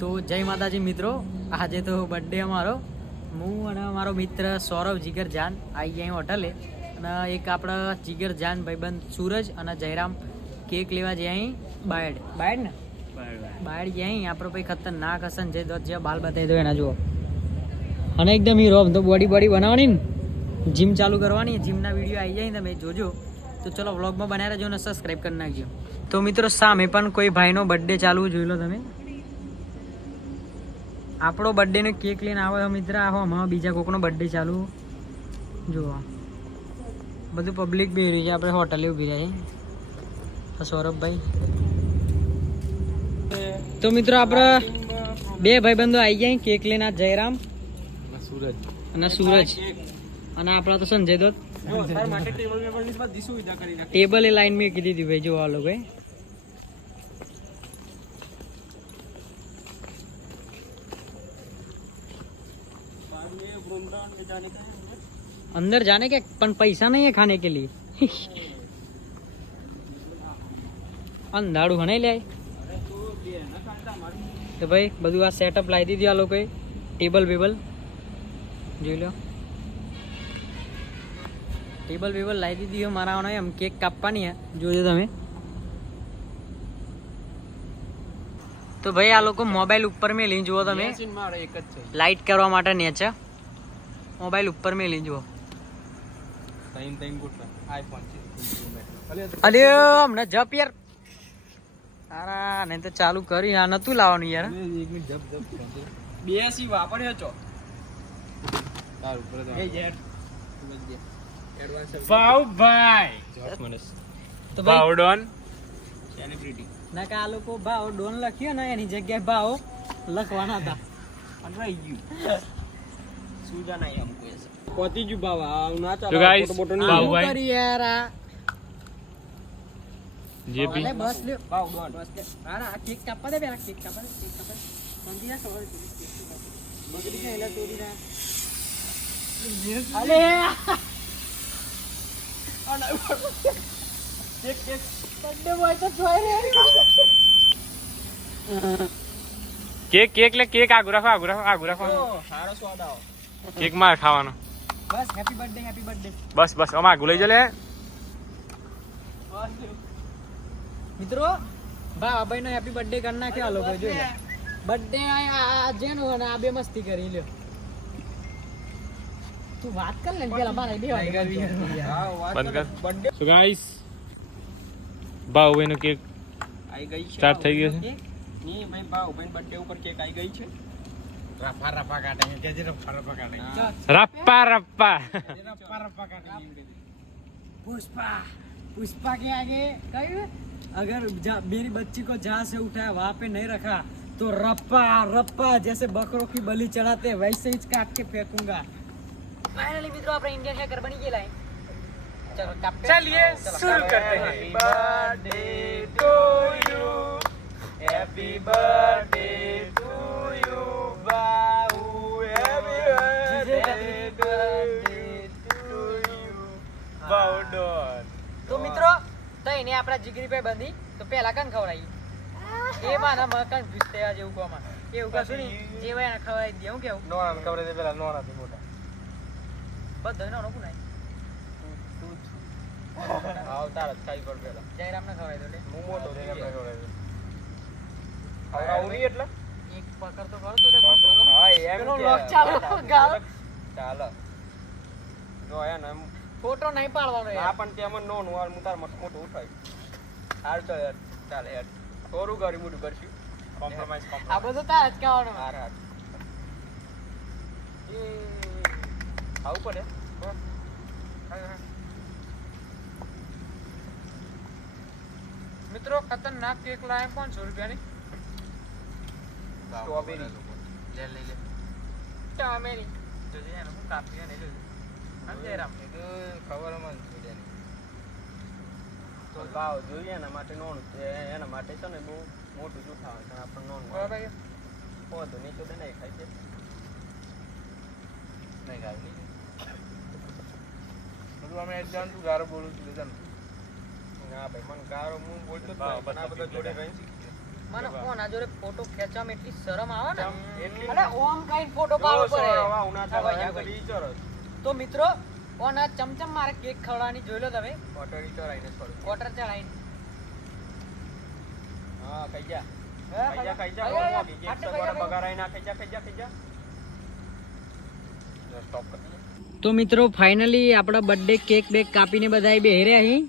તો જય માતાજી મિત્રો, આજે તો બર્થડે અમારો. હું અને મારો મિત્ર સૌરભ જીગર જાન આવી ગયા હોટલે, અને એક આપણા જીગર જાન ભાઈબંધ સૂરજ અને જયરામ કેક લેવા જઈએ અહીં બાયડ ને બાયડ ગયા અહીં. આપણો ભાઈ ખતરનાક હસન જે દોત જે બાલ બતાવી દો એના જુઓ. અને એકદમ હીરો તો બોડી બનાવવાની ને જીમ ચાલુ કરવાની. જીમના વિડીયો આવી જાય ને તમે જોજો. તો ચલો વ્લોગમાં બનાવી રહેજો અને સબસ્ક્રાઈબ કરી નાખજો. તો મિત્રો સામે પણ કોઈ ભાઈનો બર્થડે ચાલુ જોઈ લો તમે. આપણો બર્થડેનો કેક લઈને આવો મિત્ર. આવો હમણાં બીજા કોકનો બર્થડે ચાલુ જુઓ. બધું પબ્લિક બી રહી છે. આપણે હોટલે ઊભી રહ્યા તો સૌરભભાઈ. તો મિત્રો આપણે બે ભાઈબંધો આવી જાય કેક લઈને. આ જયરામ અને સૂરજ અને આપણા તો સંજય દોત. ટેબલ એ લાઈન મેં કીધી હતી ભાઈ જો આ લોકો अंदर जाने के पण पैसा नहीं है खाने के लिए. अंधाड़ू हने ले तो भाई બધું આ સેટઅપ લાવી દીધી આ લોકોએ. ટેબલ બેબલ જોઈ લો. ટેબલ બેબલ લાવી દીધી. મારા એમ કેક કાપવાની હે જોજો તમે. તો ભાઈ આ લોકો મોબાઈલ ઉપર મેં લઈ જુઓ તમે. લાઈટ કરવા માટે નેચે મોબાઈલ ઉપર મેં લઈ જુઓ. અરે હમણાં જપ યાર. અરે નહીં તો ચાલુ કરી. આ નતું લાવવાનું યાર. બેસી વાપર્યો છો ભાવ ભાઈ. તો ભાવ ડોન સેલિબ્રિટી ના કે આ લોકો ભાવ ડોન લખ્યો ને એની જગ્યાએ ભાવ લખવાના હતા અને રહી ગયું. શું જાના એમ કોઈ છે પોતી જ ભાવ આ ના ચાલે. ફોટો ભાવ ભાઈ કરી યાર. આ જે બી બસ લ્યો ભાવ ડોન બસ લે. આ કેક કાપવા દે પેલા. કેક કાપવા દે. કેક કાપવા દે. સમજી જા સવારે બગડી ગઈ એલા તોડી ના. અલે કેક કેક બર્થડે બોય તો જોઈ રે. કેક કેક લે. કેક આગુ રાખો સારો સ્વાદ આવો કેક માં ખાવાનો. બસ હેપી બર્થડે બસ અમાર આગુ લઈ જલે મિત્રો. ભાઈ નો હેપી બર્થડે કરી નાખ્યો આ લોકો. જોઈ લે બર્થડે આજે નો અને આ બે મસ્તી કરી લ્યો. તું વાત કર લે પેલા. મારે બે વાત કરવી. બંધ કર. સો ગાઈસ ભાવ ભાઈ નો કેક આવી ગઈ છે. સ્ટાર્ટ થઈ ગયો છે. ની ભાઈ ભાઈ બર્થડે ઉપર કેક આવી ગઈ છે. રફા કાઢે કે જે રફા કાઢે. રપ્પા રફા કાઢે. पुष्पा के आगे कहीं अगर मेरी बच्ची को जहाँ से उठाया वहाँ पे नहीं रखा तो रप्पा रप्पा जैसे बकरों की बलि चढ़ाते वैसे ही काट के फेंकूंगा. फाइनली मित्रों अपने इंडियन हैकर बनी गया है. चलो चलिए शुरू करते हैं. Happy birthday to you. Happy birthday to you बाबू. हैप्पी बर्थडे टू यू बाउडोन. તો મિત્રો તો એને આપણા જીગરી ભાઈ બંધી તો પહેલા કન ખવડાવી એ માના મકન ભૂસતેવા જેવું કોમાં એવું કશું નહીં. જે હોય એને ખવડાવી દે. હું કેવું નોણા ખબર છે પેલા નોણા થી મોટા બધો નોનો કોણ આવ તાર ખાઈ પર પેલા જયરામ ને ખવડાવી દો. હું મોટો રે એમને ખવડાવી આવની એટલે એક પકડ તો કરો તો રે મોટો. હા એમ પેલો લોક ચાલો ગાલ ચાલો જો એને ફોટો નહીં પાડવાનો આ યાર. પણ તેમાં નો નો હું તાર મસ્ત મોટો ઉઠાવી. હાલ તો યાર ચાલે યાર થોડું ગરી મોટું કરશું. કોમ્પ્રોમાઇઝ આપણે તો તાર જ કહેવાનું. હાર હાર એ આવું પડે. મિત્રો ખતરનાક કેક લાયા 500 રૂપિયાની. સ્ટ્રોબેરી લે સ્ટ્રોબેરી તો જે એને હું કાપી ને લે. અંતેરામ ખબર મને તો ભાવ જોઈએ એના માટે નોન એના માટે છે ને બહુ મોટું જૂઠાવે છે. આપણને નોન બરાબર તો નીચે દે નહીં ખાય છે નહીં ખાય. બધું અમે એક જાણ તું ગારો બોલું છું. ના ભાઈ મને ગારો હું બોલતો જ નહીં. પણ આ બધા જોડે રહી શીખી મને ફોન આ જોડે ફોટો ખેંચવામાં એટલી શરમ આવે ને એટલી અરે ઓમ કઈ ફોટો પાડવો પડે હવા ઉના હા, ભાઈ, હા, ચાલે ભાઈ. વિચારો તો મિત્રો ઓન આ ચમચમ મારે કેક ખવડાવવાની જોઈ લો તમે કોટરી ચરાઈને છોડ ક્વાર્ટર ચડાઈને હા ખાઈ જા હે, ખાઈ જા ખાઈ જા. મોગી કેક આટલે સગવડ ખાઈ જા. બગારાઈ ના ખાઈ જા સ્ટોપ કરી દે તો મિત્રો ફાઇનલી આપણા બર્થડે કેક બેક કાપીને બધાય બેહર્યા અહીં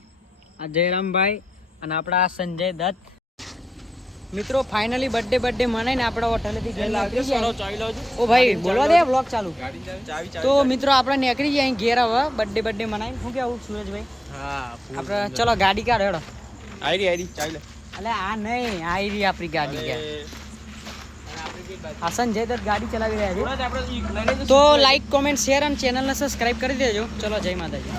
આ જયરામભાઈ અને આપણા આ સંજય દત્ત મિત્રો ફાઇનલી બર્થડે મનાઈને આપણા હોટલેથી ઘેર નીકળી ગયા ચાવી લાવજો ઓ ભાઈ બોલવા દે બ્લોગ ચાલુ ચાવી તો મિત્રો આપણે નીકળી ગયા અહીં ઘેર હવે બર્થડે મનાઈને શું કેવું સુરજભાઈ હા આપણે ચલો ગાડી કાઢો હેડો આઈડી ચાવી લે અલે આ નહીં આ રહી આપણી ગાડી ક્યાં આ સંજય દત્ત ગાડી ચલાવી રહ્યા છે આપણે તો લાઈક કોમેન્ટ શેર અને ચેનલને સબસ્ક્રાઇબ કરી દેજો ચલો જય માતાજી